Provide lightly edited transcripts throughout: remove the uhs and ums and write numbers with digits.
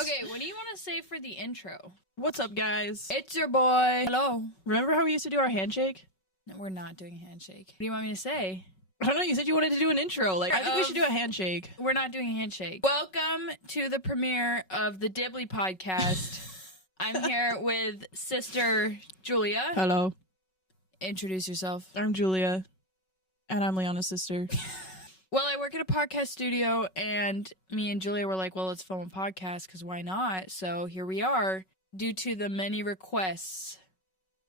Okay, what do you want to say for the intro? What's up, guys? It's your boy. Hello. Remember how we used to do our handshake? No, we're not doing a handshake. What do you want me to say? I don't know. You said you wanted to do an intro. Like, I think we should do a handshake. We're not doing a handshake. Welcome to the premiere of the Dibly podcast. I'm here with Sister Julia. Hello. Introduce yourself. I'm Julia, and I'm Liana's sister. Well, I work at a podcast studio, and me and Julia were like, well, let's film a podcast, because why not? So here we are, due to the many requests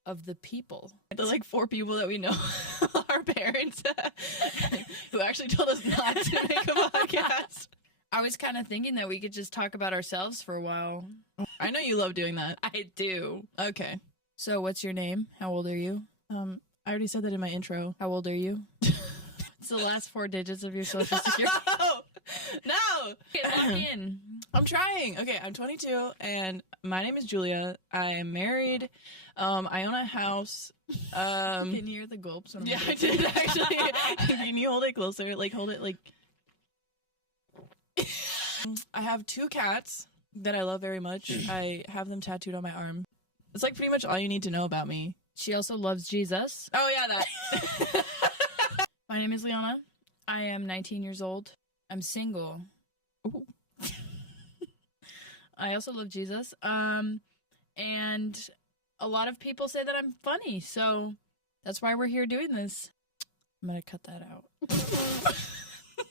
of the people. The like 4 people that we know, our parents, who actually told us not to make a podcast. I was kind of thinking that we could just talk about ourselves for a while. I know you love doing that. I do. Okay. So what's your name? How old are you? I already said that in my intro. How old are you? It's the last 4 digits of your social security. No! Okay, lock in. I'm trying. Okay, I'm 22, and my name is Julia. I am married. I own a house. Can you hear the gulps? Yeah, I did, actually. Can you hold it closer? Like, hold it, like... I have 2 cats that I love very much. I have them tattooed on my arm. It's like pretty much all you need to know about me. She also loves Jesus. Oh, yeah, that. My name is Liana. I am 19 years old. I'm single. Ooh. I also love Jesus. And a lot of people say that I'm funny, so that's why we're here doing this. I'm gonna cut that out.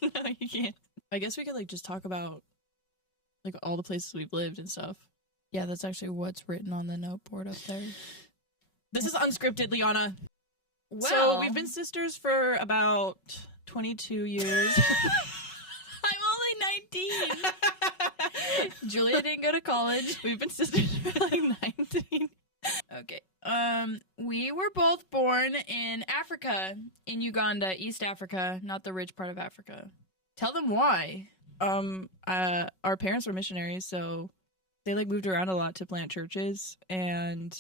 No, you can't. I guess we could, like, just talk about, like, all the places we've lived and stuff. Yeah, that's actually what's written on the noteboard up there. This is unscripted, Liana. Well, So we've been sisters for about 22 years. I'm only 19. Julia didn't go to college. We've been sisters for like 19. Okay. We were both born in Africa, in Uganda, East Africa, not the rich part of Africa. Tell them why. Our parents were missionaries, so they like moved around a lot to plant churches, and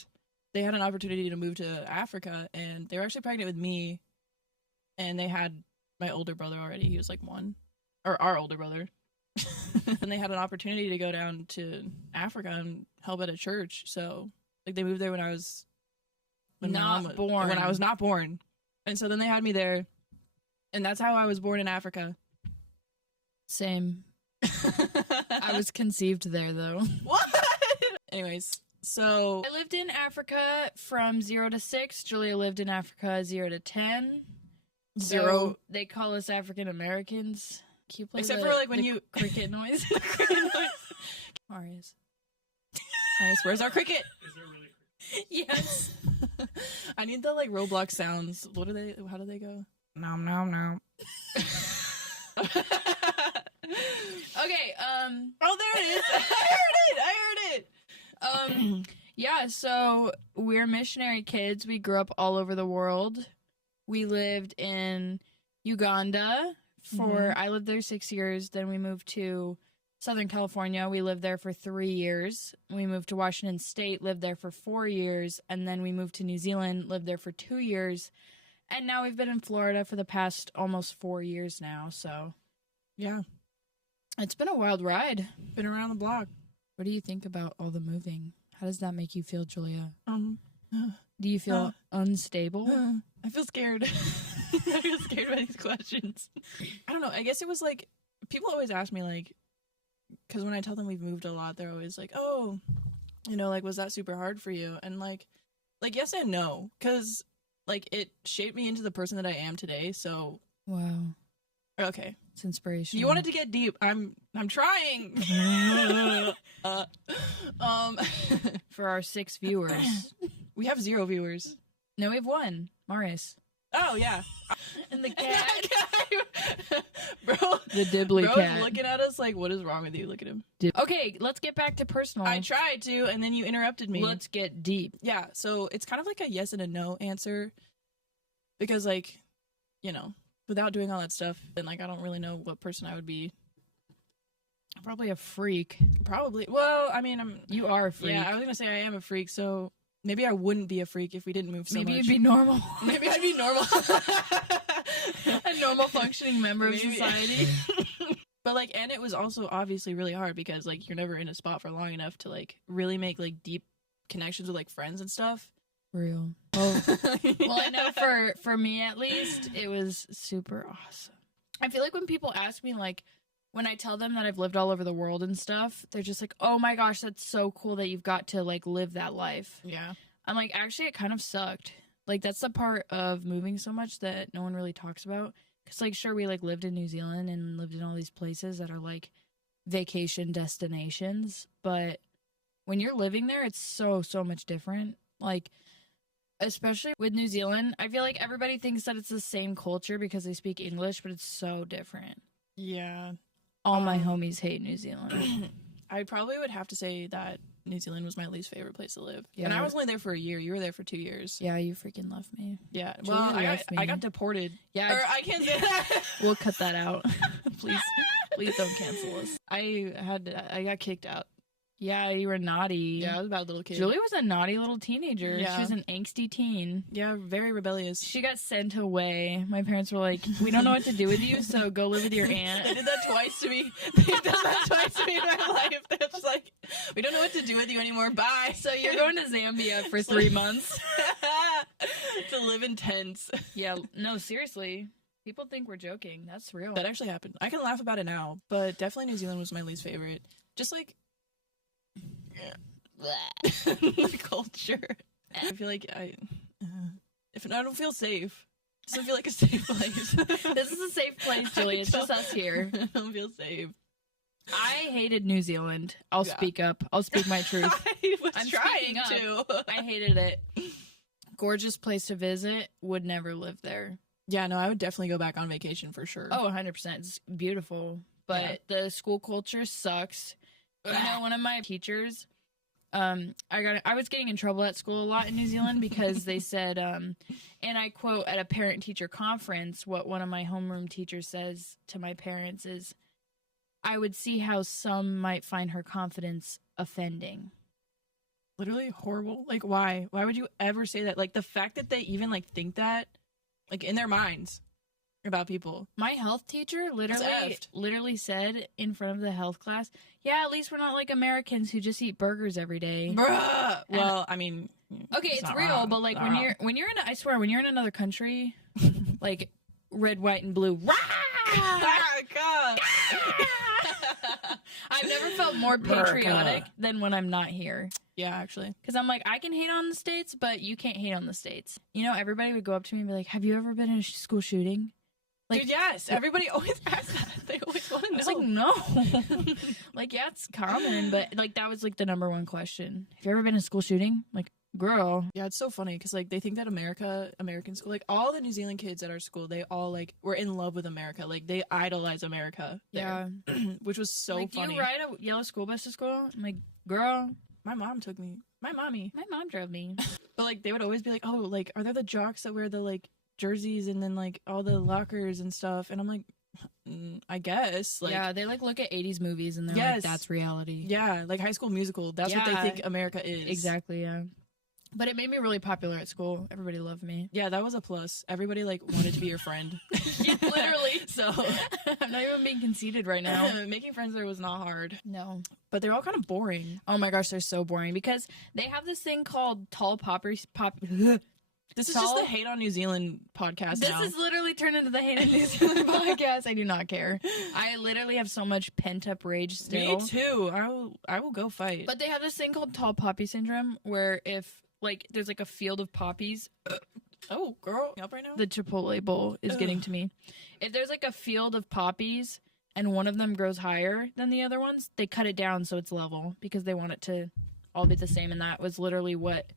they had an opportunity to move to Africa, and they were actually pregnant with me, and they had my older brother already. He was like 1, or our older brother. And they had an opportunity to go down to Africa and help at a church. So like they moved there when I was not born. When I was not born. And so then they had me there, and that's how I was born in Africa. Same. I was conceived there, though. What? Anyways, so I lived in Africa from 0 to 6. Julia lived in Africa 0 to 10. 0. So they call us African Americans. Can you play Except for like when you cricket noise? cricket noise. Marius. Marius, where's our cricket? Is there really cricket? Yes. I need the like Roblox sounds. What are they? How do they go? Nom nom nom. Okay, Oh, there it is. I heard it. yeah, so we're missionary kids. We grew up all over the world. We lived in Uganda for, I lived there 6 years. Then we moved to Southern California. We lived there for 3 years. We moved to Washington State, lived there for 4 years. And then we moved to New Zealand, lived there for 2 years. And now we've been in Florida for the past almost 4 years now. So Yeah, it's been a wild ride. been around the block. What do you think about all the moving? How does that make you feel, Julia? Do you feel unstable? I feel scared. I feel scared by these questions. I don't know. I guess it was like, people always ask me, like, because when I tell them we've moved a lot, they're always like, oh, you know, like, was that super hard for you? And like yes and no, because like it shaped me into the person that I am today. So Wow. okay, It's inspirational. you wanted to get deep. I'm trying. For our 6 viewers. We have 0 viewers. No, we have 1. Marius. Oh yeah. And the cat. Bro, The Dibly bro's cat. looking at us like, what is wrong with you? Look at him. Okay, let's get back to personal. I tried to, and then you interrupted me. Let's get deep. Yeah, so it's kind of like a yes and a no answer, because like, you know, without doing all that stuff, then like I don't really know what person I would be. Probably a freak. Probably. Well, I mean, You are a freak. yeah, I was gonna say I am a freak, so maybe I wouldn't be a freak if we didn't move so Maybe much. you'd be normal. Maybe I'd be normal. A normal functioning member of Maybe. society. But like, and it was also obviously really hard because like you're never in a spot for long enough to like really make like deep connections with like friends and stuff. Real. Oh. Well, I know for me at least, it was super awesome. I feel like when people ask me, like, when I tell them that I've lived all over the world and stuff, they're just like, oh my gosh, that's so cool that you've got to like live that life. Yeah. I'm like, actually, it kind of sucked. Like, that's the part of moving so much that no one really talks about. Because, like, sure, we, like, lived in New Zealand and lived in all these places that are, like, vacation destinations. But when you're living there, it's so, so much different. Like, especially with New Zealand, I feel like everybody thinks that it's the same culture because they speak English, but it's so different. Yeah. All my homies hate New Zealand. I probably would have to say that New Zealand was my least favorite place to live. Yeah. And I was only there for a year. You were there for 2 years. Yeah, you freaking love me. Yeah. Julie Well, left me. I got deported. Yeah. Or I can't say that. We'll cut that out. Please don't cancel us. I got kicked out. Yeah, you were naughty. Yeah, I was a bad little kid. Julie was a naughty little teenager. Yeah. She was an angsty teen. Yeah, very rebellious. She got sent away. My parents were like, we don't know what to do with you, so go live with your aunt. They did that twice to me. They've done that twice to me in my life. They're just like, we don't know what to do with you anymore. Bye. So you're going to Zambia for 3 months. To live in tents. Yeah, no, seriously. People think we're joking. That's real. That actually happened. I can laugh about it now, but definitely New Zealand was my least favorite. Just like the culture. I feel like if I don't feel safe. It doesn't feel like a safe place. This is a safe place, Julie. It's just us here. I don't feel safe. I hated New Zealand. I'll speak up. I'll speak my truth. I was I'm trying speaking to. I hated it. Gorgeous place to visit. Would never live there. Yeah, no, I would definitely go back on vacation for sure. Oh, 100%. It's beautiful. But the school culture sucks. You know, one of my teachers, I was getting in trouble at school a lot in New Zealand because they said, and I quote at a parent-teacher conference, what one of my homeroom teachers says to my parents is, I would see how some might find her confidence offending. Literally horrible. Like, why? Why would you ever say that? Like, the fact that they even, like, think that, like, in their minds about people. My health teacher literally said in front of the health class, yeah, at least we're not like Americans who just eat burgers every day. Bruh. Well, I mean, okay, it's real, wrong. But like when you're in I swear, when you're in another country, like red, white, and blue, I've never felt more patriotic than when I'm not here. Yeah, actually. Because I'm like, I can hate on the States, but you can't hate on the States. You know, everybody would go up to me and be like, have you ever been in a school shooting? Like, dude, yes. Everybody always asks that. They always want to know. I was like, no. Like, yeah, it's common, but like that was like the number one question. Have you ever been in a school shooting? Like, girl. Yeah, it's so funny because like they think that American school, like all the New Zealand kids at our school, they all like were in love with America. Like they idolize America. Yeah. Which was so like, funny. Do you ride a yellow school bus to school? I'm like, girl. My mom took me. My mommy. My mom drove me. But like they would always be like, oh, like are there the jocks that wear the like jerseys and then like all the lockers and stuff? And I'm like, I guess. Like, yeah, they like look at 80s movies and they're like, that's reality. Yeah, like High School Musical. That's what they think America is. Exactly, yeah. But it made me really popular at school. Everybody loved me. Yeah, that was a plus. Everybody like wanted to be your friend. Yeah, literally. So I'm not even being conceited right now. Making friends there was not hard. No. But they're all kind of boring. Oh my gosh, they're so boring because they have this thing called tall poppers. This is just the Hate on New Zealand podcast This now. is literally turned into the Hate on New Zealand podcast. I do not care. I literally have so much pent-up rage still. Me too. I will go fight. But they have this thing called tall poppy syndrome where if, like, there's, like, a field of poppies. Oh, girl. You up right now? The Chipotle bowl is getting to me. If there's, like, a field of poppies and one of them grows higher than the other ones, they cut it down so it's level because they want it to all be the same. And that was literally what,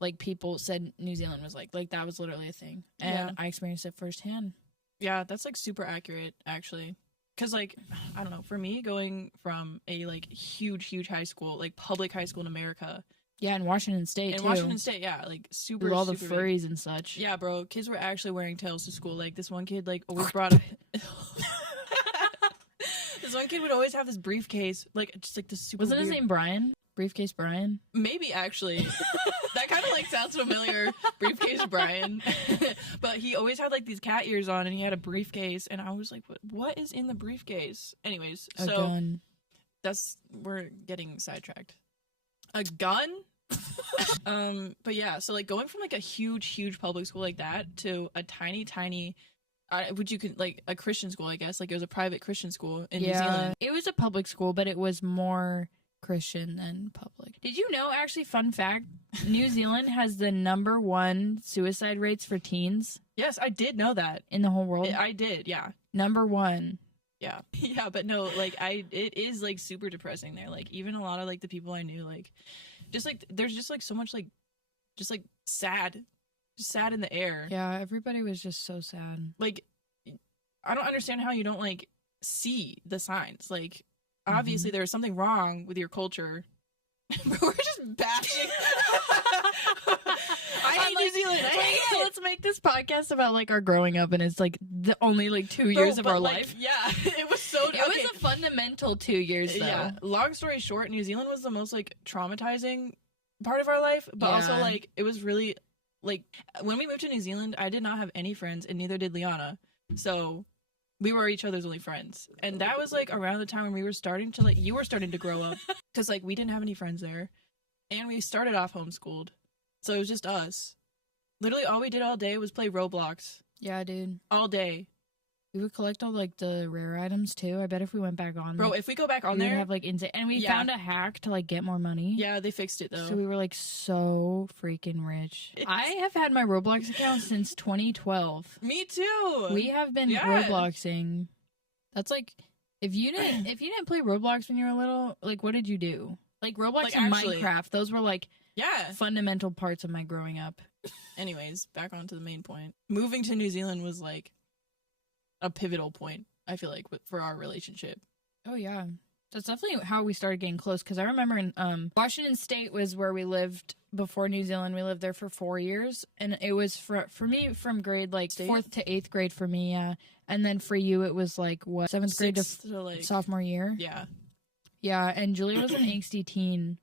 like, people said New Zealand was like. Like, that was literally a thing. And I experienced it firsthand. Yeah, that's, like, super accurate, actually. Because, like, I don't know, for me, going from a, like, huge high school, like, public high school in America. Yeah, in Washington State, too. In Washington State, yeah, like, super, with all the super furries big. and such. Yeah, bro, kids were actually wearing tails to school. Like, this one kid, like, always brought up... This one kid would always have this briefcase, like, just, like, this super Wasn't his name Brian? Briefcase Brian? Maybe, actually. That kind of, like, sounds familiar. Briefcase Brian. But he always had, like, these cat ears on, and he had a briefcase, and I was like, what is in the briefcase? Anyways, A gun. We're getting sidetracked. A gun? But yeah, so, like, going from, like, a huge public school like that to a tiny a Christian school, I guess. Like, it was a private Christian school in New Zealand. It was a public school, but it was more Christian than public. Did you know, actually, fun fact, New Zealand has the #1 suicide rates for teens? Yes, I did know that. In the whole world? I did, yeah. #1. Yeah. Yeah, but no, like, it is, like, super depressing there. Like, even a lot of, like, the people I knew, like, just, like, there's just, like, so much, like, just, like, sad. Just sad in the air. Yeah, everybody was just so sad. Like, I don't understand how you don't, like, see the signs. Like, obviously there is something wrong with your culture. We're just bashing. I hate New Zealand. I hate it. Let's make this podcast about, like, our growing up, and it's, like, the only, like, 2 years of our life. Yeah, it was so... It was a fundamental 2 years, though. Yeah. Long story short, New Zealand was the most, like, traumatizing part of our life, but also, like, it was really... Like, when we moved to New Zealand, I did not have any friends, and neither did Liana. So, we were each other's only friends. And that was, like, around the time when we were starting to, like, you were starting to grow up. Because, like, we didn't have any friends there. And we started off homeschooled. So, it was just us. Literally, all we did all day was play Roblox. Yeah, dude. All day. We would collect all, like, the rare items, too. I bet if we went back on... Bro, if we go back on there... we would have, like, insane... And we found a hack to, like, get more money. Yeah, they fixed it, though. So we were, like, so freaking rich. I have had my Roblox account since 2012. Me too! We have been Robloxing. That's, like... If you didn't play Roblox when you were little, like, what did you do? Like, Roblox and Minecraft. Those were, like... fundamental parts of my growing up. Anyways, back on to the main point. Moving to New Zealand was, like... a pivotal point, I feel like, for our relationship. Oh, yeah. That's definitely how we started getting close, because I remember in Washington State was where we lived before New Zealand. We lived there for 4 years, and it was for me from grade, like, 4th to 8th grade for me, yeah. And then for you, it was, like, what, 7th grade to like, sophomore year? Yeah. Yeah, and Julia was an angsty teen.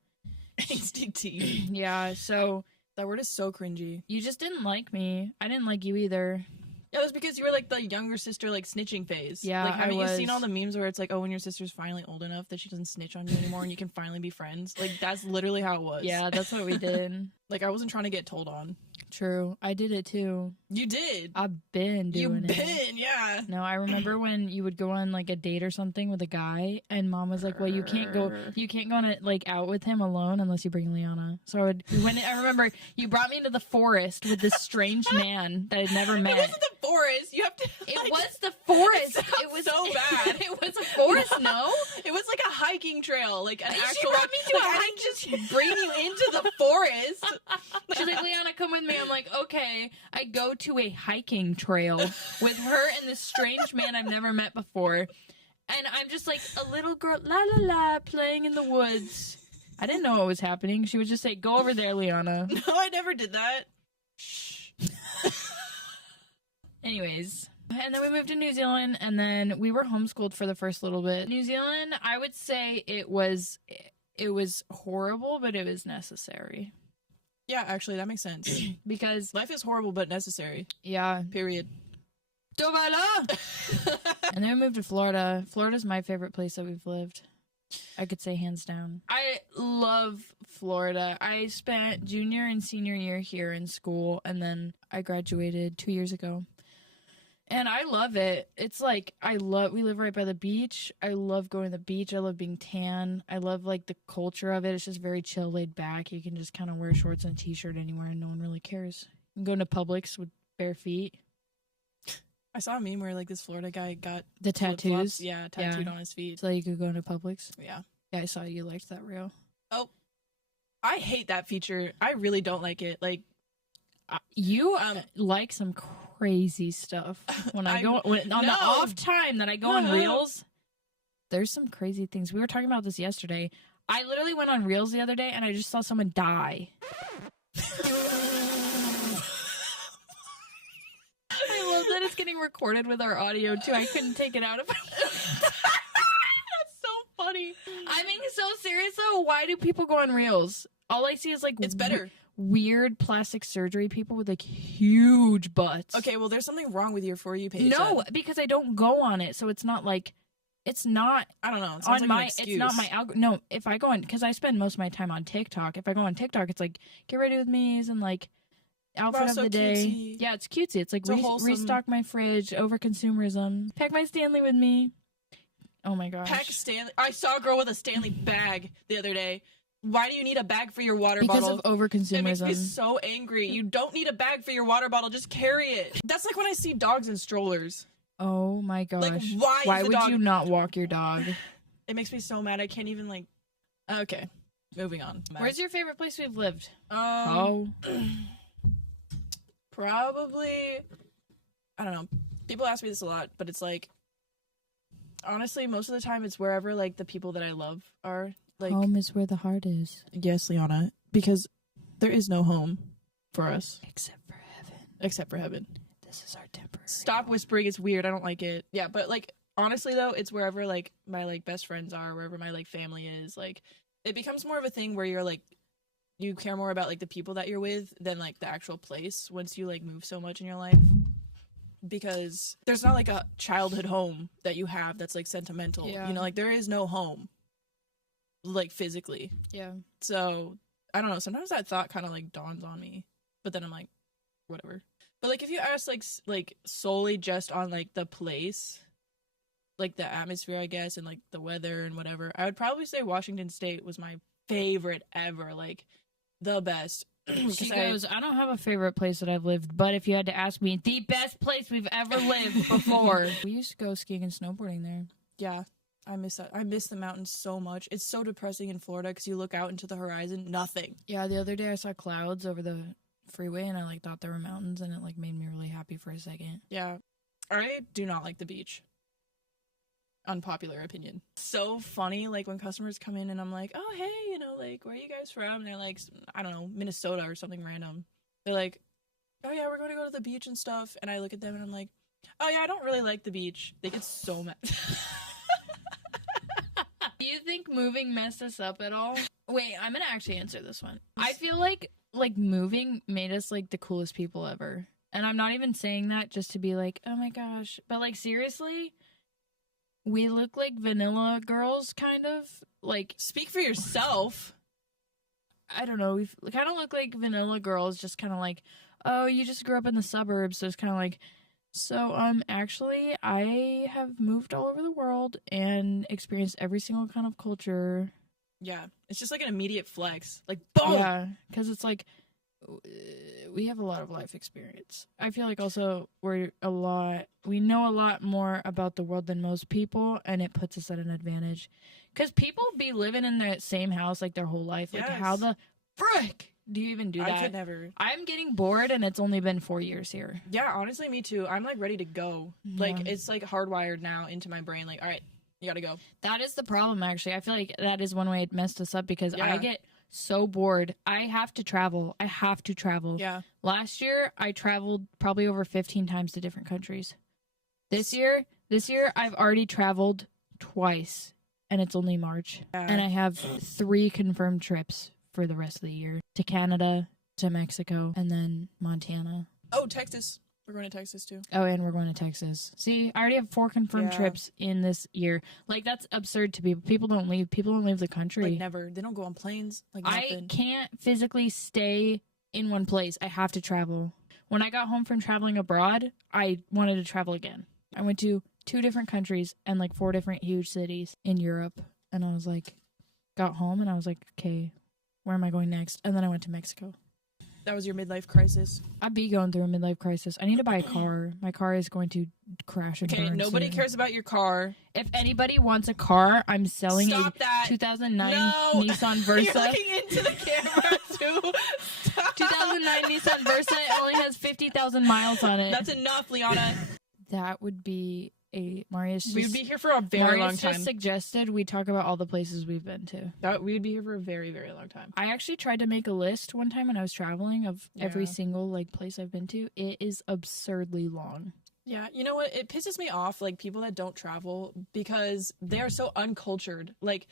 Angsty teen. Yeah, so... That word is so cringy. You just didn't like me. I didn't like you either. Yeah, it was because you were, like, the younger sister, like, snitching phase. Yeah, like, haven't you seen all the memes where it's like, oh, when your sister's finally old enough that she doesn't snitch on you anymore and you can finally be friends? Like, that's literally how it was. Yeah, that's what we did. Like, I wasn't trying to get told on. True. I did it, too. You did? I've been doing it. You've been, yeah. No, I remember when you would go on, like, a date or something with a guy, and Mom was like, well, you can't go on it, like, out with him alone unless you bring Liana. So I remember you brought me to the forest with this strange man that I'd never met. It wasn't the forest. You have to... It was the forest. It was so bad. It was a forest, no? It was like a hiking trail, like an actual... She brought me to a hiking... I didn't just bring you into the forest. She's like, Liana, come with me. I'm like, okay. I go to a hiking trail with her and this strange man I've never met before. And I'm just like a little girl, la la la, playing in the woods. I didn't know what was happening. She would just say, go over there, Liana. No, I never did that. Shh. Anyways. And then we moved to New Zealand, and then we were homeschooled for the first little bit. New Zealand, I would say it was horrible, but it was necessary. Yeah, actually, that makes sense. Because life is horrible but necessary. Yeah. Period. And then we moved to Florida. Florida's my favorite place that we've lived. I could say hands down. I love Florida. I spent junior and senior year here in school, and then I graduated 2 years ago. And I love it. It's like, we live right by the beach. I love going to the beach. I love being tan. I love, like, the culture of it. It's just very chill, laid back. You can just kind of wear shorts and a t-shirt anywhere and no one really cares. You can go into Publix with bare feet. I saw a meme where, like, this Florida guy got the tattoos. Yeah, tattooed on his feet. So you could go into Publix. Yeah. Yeah, I saw you liked that reel. Oh, I hate that feature. I really don't like it. Like, you like some crazy stuff. When I go on the off time that I go on Reels, there's some crazy things. We were talking about this yesterday. I literally went on Reels the other day and I just saw someone die. I love that it's getting recorded with our audio too. I couldn't take it out of it. That's so funny. I'm being so serious though. Why do people go on Reels? All I see is like It's better. Weird plastic surgery people with like huge butts. Okay, well, there's something wrong with your For You page. No, then. because I don't go on it, so it's not like it's not. I don't know. It On like my, an excuse. it's not my no. If I go on, because I spend most of my time on TikTok. If I go on TikTok, it's like get ready with me's and like outfit of the day. Cutesy. Yeah, it's cutesy. It's like It's restock my fridge, over consumerism. Pack my Stanley with me. Oh my gosh. Pack Stanley. I saw a girl with a Stanley bag the other day. Why do you need a bag for your water because bottle? of over consumerism. It makes me so angry. You don't need a bag for your water bottle. Just carry it. That's like when I see dogs in strollers. Oh my gosh. Like, why is the would dog... you not walk your dog? It makes me so mad. I can't even like. Okay, moving on. Where's your favorite place we've lived? Probably. I don't know. People ask me this a lot, but it's like, honestly, most of the time it's wherever like the people that I love are. Like, home is where the heart is. Yes, Liana, because there is no home for us except for heaven. Except for heaven. This is our temporary. Stop whispering. It's weird. I don't like it. Yeah, but like honestly though, it's wherever like my like best friends are, wherever my like family is. Like it becomes more of a thing where you're like you care more about like the people that you're with than like the actual place once you like move so much in your life. Because there's not like a childhood home that you have that's like sentimental. Yeah. You know, like there is no home. Like physically. Yeah. So I don't know. Sometimes that thought kind of like dawns on me, but then I'm like, whatever. But like if you ask like solely just on like the place, like the atmosphere, I guess, and like the weather and whatever, I would probably say Washington State was my favorite ever. Like the best. She goes, I don't have a favorite place that I've lived, but if you had to ask me, the best place we've ever lived before. We used to go skiing and snowboarding there. Yeah. I miss that. I miss the mountains so much. It's so depressing in Florida because you look out into the horizon, nothing. Yeah, the other day I saw clouds over the freeway and I like thought there were mountains and it like made me really happy for a second. Yeah. I do not like the beach. Unpopular opinion. So funny, like when customers come in and I'm like, oh, hey, you know, like, where are you guys from? And they're like, I don't know, Minnesota or something random. They're like, oh, yeah, we're going to go to the beach and stuff. And I look at them and I'm like, oh, yeah, I don't really like the beach. They get so mad. Do you think moving messed us up at all? Wait, I'm gonna actually answer this one. I feel like moving made us like the coolest people ever. And I'm not even saying that just to be like, oh my gosh. But like seriously, we look like vanilla girls kind of. Like speak for yourself. I don't know, we kind of look like vanilla girls, just kind of like, oh, you just grew up in the suburbs, so it's kind of like so, actually, I have moved all over the world and experienced every single kind of culture. Yeah, it's just like an immediate flex. Like, boom! Yeah, because it's like, we have a lot of life experience. I feel like also we know a lot more about the world than most people, and it puts us at an advantage. Because people be living in the same house like their whole life. Like, how the frick do you even do that? I could never. I'm getting bored and it's only been 4 years here. Yeah, honestly, me too. I'm like ready to go. Yeah. Like it's like hardwired now into my brain. Like, all right, you gotta go. That is the problem, actually. I feel like that is one way it messed us up because I get so bored. I have to travel. Yeah. Last year, I traveled probably over 15 times to different countries. This year, I've already traveled twice and it's only March. Yeah. And I have 3 confirmed trips for the rest of the year to Canada, to Mexico, and then Montana. Oh, Texas. We're going to Texas too. Oh, and we're going to Texas. See, I already have 4 confirmed trips in this year. Like, that's absurd to people. People don't leave the country. Like, never. They don't go on planes. Like, nothing. I can't physically stay in one place. I have to travel. When I got home from traveling abroad, I wanted to travel again. I went to 2 different countries and like 4 different huge cities in Europe. And I was like, got home and I was like, okay, where am I going next? And then I went to Mexico. That was your midlife crisis. I'd be going through a midlife crisis. I need to buy a car. My car is going to crash and burn. Okay, nobody cares about your car. If anybody wants a car, I'm selling a 2009 Nissan Versa. You're looking into the camera too. 2009 Nissan Versa. It only has 50,000 miles on it. That's enough, Liana. That would be Marius. We'd be here for a very long time. Just suggested we talk about all the places we've been to. We'd be here for a very, very long time. I actually tried to make a list one time when I was traveling of every single like place I've been to. It is absurdly long. Yeah, you know what? It pisses me off, like people that don't travel because they are so uncultured. Like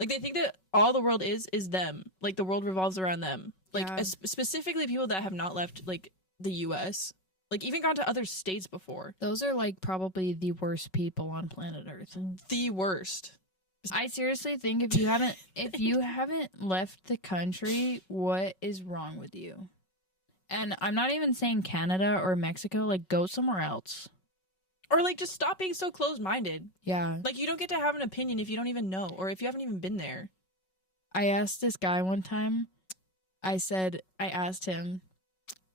Like, they think that all the world is them. Like, the world revolves around them. Like, Yeah. specifically people that have not left, like, the U.S. Like, even gone to other states before. Those are like probably the worst people on planet Earth. The worst. I seriously think if you haven't left the country, what is wrong with you? And I'm not even saying Canada or Mexico, like go somewhere else. Or, like, just stop being so closed-minded. Yeah. Like, you don't get to have an opinion if you don't even know, or if you haven't even been there. I asked this guy one time, I asked him,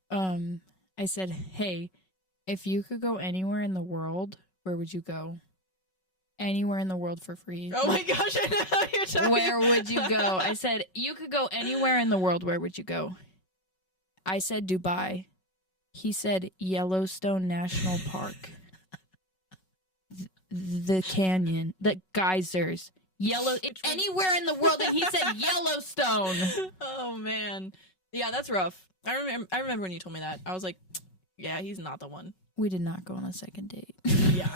I said, hey, if you could go anywhere in the world, where would you go? Anywhere in the world for free. Oh my gosh, I know what you're talking Where would you go? I said, you could go anywhere in the world, where would you go? I said Dubai. He said Yellowstone National Park. The canyon, the geysers, anywhere in the world, and he said Yellowstone. Oh man, yeah, that's rough. I remember when you told me that. I was like, yeah, he's not the one. We did not go on a second date. Yeah,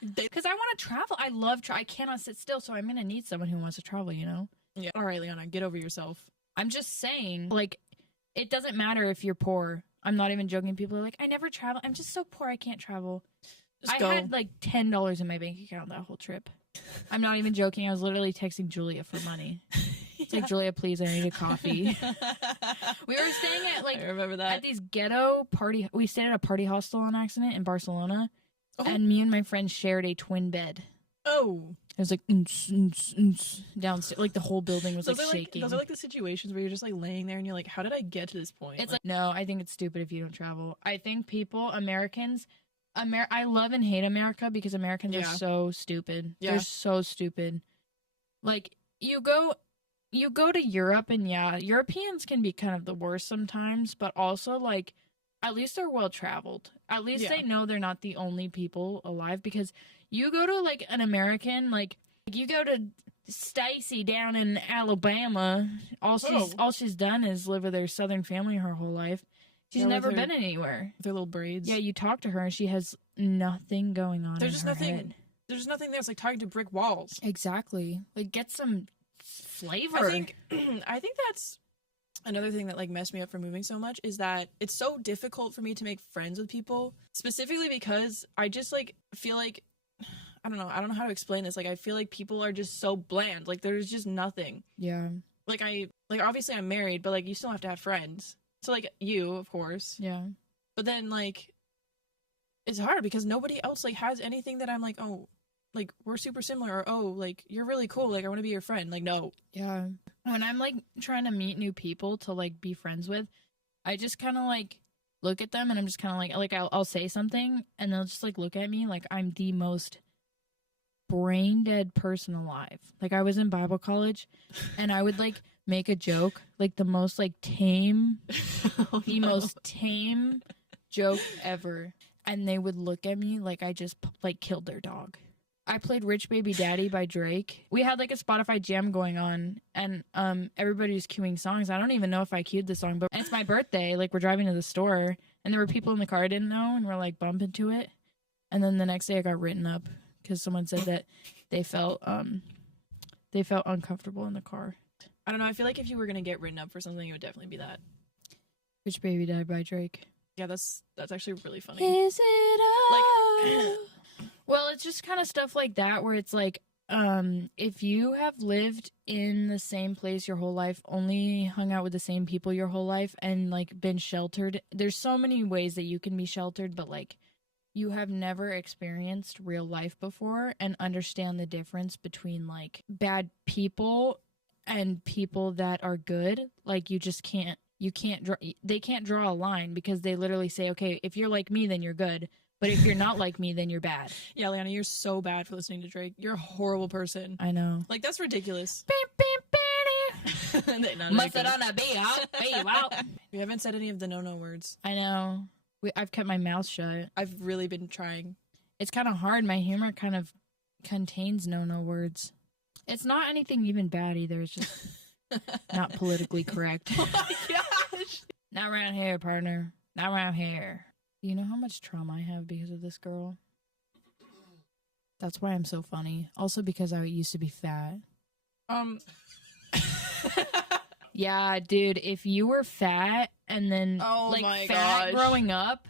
because I want to travel. I love I cannot sit still, so I'm gonna need someone who wants to travel. You know. Yeah. All right, Leona, get over yourself. I'm just saying, like, it doesn't matter if you're poor. I'm not even joking. People are like, I never travel. I'm just so poor, I can't travel. I had like $10 in my bank account that whole trip. I'm not even joking. I was literally texting Julia for money. It's like, Julia, please, I need a coffee. We were staying at I remember that. at these ghetto party. We stayed at a party hostel on accident in Barcelona, and me and my friend shared a twin bed. Oh, it was like downstairs. Like the whole building was shaking. Those are like the situations where you're just like laying there and you're like, how did I get to this point? It's like no, I think it's stupid if you don't travel. I think Americans. I love and hate America because Americans are so stupid. Yeah. They're so stupid. Like you go to Europe and Europeans can be kind of the worst sometimes, but also like at least they're well traveled. At least they know they're not the only people alive, because you go to like an American, like you go to Stacy down in Alabama, all she's done is live with her Southern family her whole life. She's never been anywhere. With her little braids. Yeah, you talk to her and she has nothing going on. There's just nothing. There's just nothing there. It's like talking to brick walls. Exactly. Like get some flavor. I think that's another thing that like messed me up for moving so much, is that it's so difficult for me to make friends with people, specifically because I just like feel like I don't know how to explain this. Like I feel like people are just so bland. Like there's just nothing. Yeah. Like obviously I'm married, but like you still have to have friends. So, like, you, of course. Yeah. But then, like, it's hard because nobody else, like, has anything that I'm like, oh, like, we're super similar. Or, oh, like, you're really cool. Like, I want to be your friend. Like, no. Yeah. When I'm, like, trying to meet new people to, like, be friends with, I just kind of, like, look at them and I'm just kind of like I'll say something and they'll just, like, look at me like I'm the most brain dead person alive. Like, I was in Bible college and I would, like, make a joke, like the most like tame, most tame joke ever, and they would look at me like I just like killed their dog. I played Rich Baby Daddy by Drake. We had like a Spotify jam going on, and everybody was queuing songs. I don't even know if I queued the song, but and it's my birthday. Like we're driving to the store, and there were people in the car I didn't know, and we're like bumping to it. And then the next day I got written up because someone said that they felt uncomfortable in the car. I don't know. I feel like if you were gonna get written up for something, it would definitely be that. Rich Baby Died by Drake. Yeah, that's actually really funny. Is it like? Well, it's just kind of stuff like that where it's like, if you have lived in the same place your whole life, only hung out with the same people your whole life, and like been sheltered. There's so many ways that you can be sheltered, but like, you have never experienced real life before and understand the difference between like bad people and people that are good. Like they can't draw a line because they literally say, okay, if you're like me, then you're good. But if you're not like me, then you're bad. Yeah, Leona, you're so bad for listening to Drake. You're a horrible person. I know. Like, that's ridiculous. Must it on a be out. We haven't said any of the no words. I know. I've kept my mouth shut. I've really been trying. It's kind of hard. My humor kind of contains no words. It's not anything even bad either. It's just not politically correct. Oh my gosh. Not around here, partner. Not around here. You know how much trauma I have because of this girl? That's why I'm so funny. Also because I used to be fat. Um. Yeah, dude, if you were fat and then Oh like my fat gosh. growing up,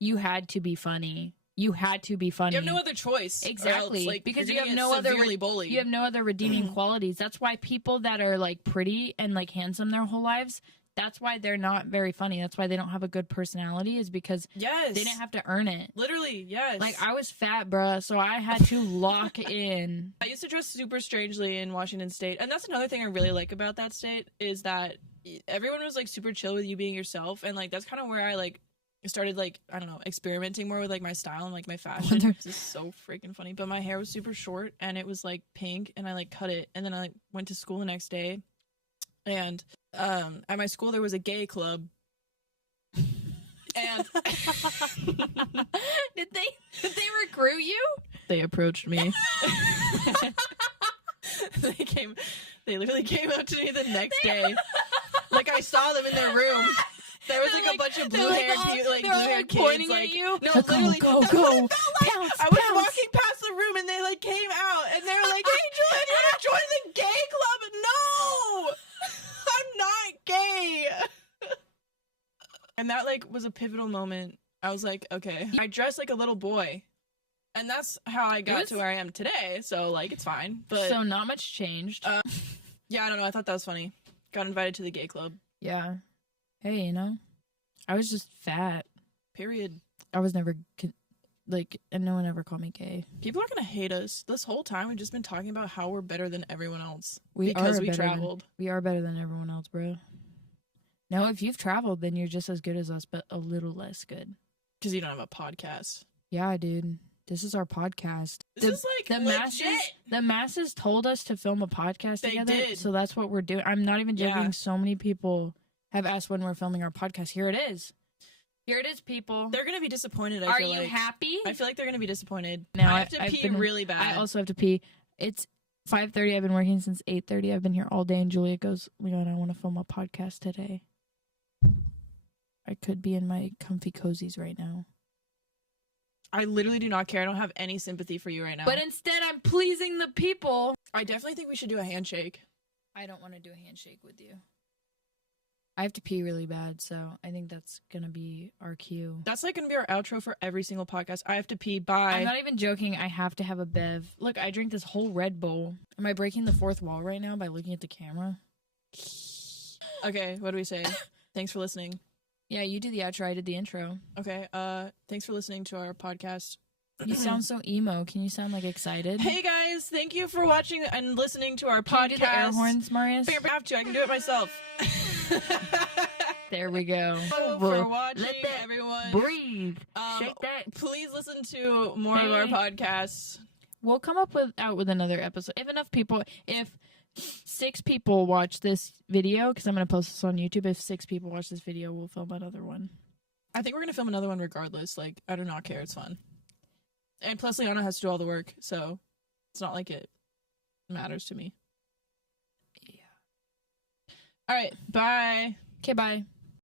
you had to be funny. You had to be funny. You have no other choice. Exactly. Or else, like, because you're you gonna have get no other severely bullied. you have no other redeeming qualities. That's why people that are like pretty and like handsome their whole lives, that's why they're not very funny. That's why they don't have a good personality, is because Yes. they didn't have to earn it. Literally, yes. Like, I was fat, bruh, so I had to lock in. I used to dress super strangely in Washington State, and that's another thing I really like about that state, is that everyone was like super chill with you being yourself, and like that's kind of where I like started, like, I don't know, experimenting more with like my style and like my fashion. This is so freaking funny. But my hair was super short and it was like pink, and I like cut it, and then I like went to school the next day, and at my school there was a gay club. And did they recruit you? They approached me. They literally came up to me the next day. Like, I saw them in their room. There was like a bunch of blue-haired kids, pointing like, at you. No, Go, literally, go, that's go. what it felt like. Pounce, I was pounce. walking past the room and they like came out and they were like, "Hey, Julian, you want to join the gay club?" No, I'm not gay. And that like was a pivotal moment. I was like, okay, I dressed like a little boy, and that's how I got to where I am today. So like, it's fine. But so not much changed. yeah, I don't know. I thought that was funny. Got invited to the gay club. Yeah. Hey, you know, I was just fat. Period. I was never like, and no one ever called me gay. People are gonna hate us. This whole time we've just been talking about how we're better than everyone else We because are we better traveled. We are better than everyone else, bro. No, if you've traveled, then you're just as good as us, but a little less good. Because you don't have a podcast. Yeah, dude. This is our podcast. This is like legit. The masses told us to film a podcast They together, did. so that's what we're doing. I'm not even joking. Yeah. So many people have asked when we're filming our podcast. Here it is. Here it is, people. They're gonna be disappointed. Are you happy? I feel like they're gonna be disappointed. Now I have to pee really bad. I also have to pee. It's 5:30. I've been working since 8:30. I've been here all day, and Julia goes, "Leon, I want to film a podcast today." I could be in my comfy cozies right now. I literally do not care. I don't have any sympathy for you right now. But instead, I'm pleasing the people. I definitely think we should do a handshake. I don't want to do a handshake with you. I have to pee really bad, so I think that's going to be our cue. That's like going to be our outro for every single podcast. I have to pee. Bye. I'm not even joking. I have to have a bev. Look, I drink this whole Red Bull. Am I breaking the fourth wall right now by looking at the camera? Okay, what do we say? Thanks for listening. Yeah, you do the outro. I did the intro. Okay, thanks for listening to our podcast. You sound so emo. Can you sound like excited? Hey guys, thank you for watching and listening to our podcast. Can you do the air horns, Marius? I have to. I can do it myself. There we go. For watching, Let that everyone. breathe. Shake that. Please listen to more of our podcasts. We'll come up with another episode. If 6 people watch this video, because I'm going to post this on YouTube, if 6 people watch this video, we'll film another one. I think we're going to film another one regardless. Like, I do not care. It's fun. And plus, Liana has to do all the work, so it's not like it matters to me. Yeah. All right. Bye. Okay, bye.